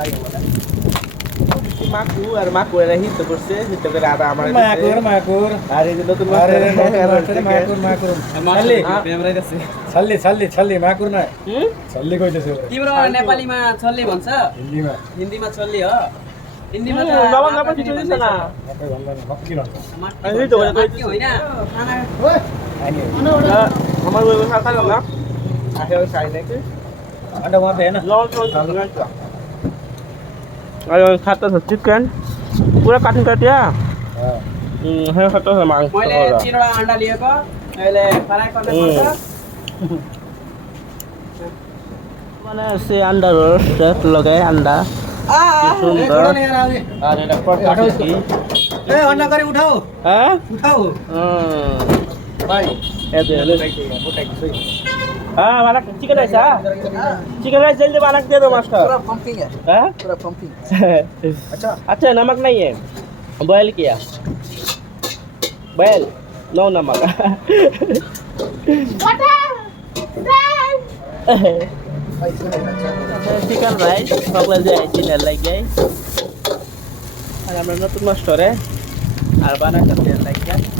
লাগে বলে মাকু আর মাকু এরা হিট করছে হিট করে আর আমার মাকুর আর এই যে নতুন মাকুর ছাল্লি মাকুর না ছাল্লি কইতেছে तिम्रो नेपालीमा छल्ली भन्छ हिन्दीमा छल्ली हो हिन्दीमा त बाबा কিছু দিছ না এই তো होइन खाना আমার ওই খাতা না আসে ওই সাইড নাকি আন্ডা ওয়াতে है ना लॉन्ग अरे खाता था चिकन पूरा काटन कर दिया हां खाता था मांस मैले 3वटा अन्डा लिएको अहिले फ्राई गर्न पर्छ মানে সে अंडा रोस्ट लगाए अंडा सुंदर और এটা পড়তা কি ए अन्डा गरी उठाऊ হ্যাঁ उठाऊ भाई ए दे ले हाँ वाला चिकन राइस है चिकन राइस जल्दी बना के दे दो मास्टर पूरा पंपिंग है हाँ पूरा पंपिंग अच्छा अच्छा नमक नहीं है बॉयल किया बॉयल नो नमक चिकन राइस সকলে যে চিনেল লাগে আর আমরা নতুন মাস্টারে আর বানাতে লাগে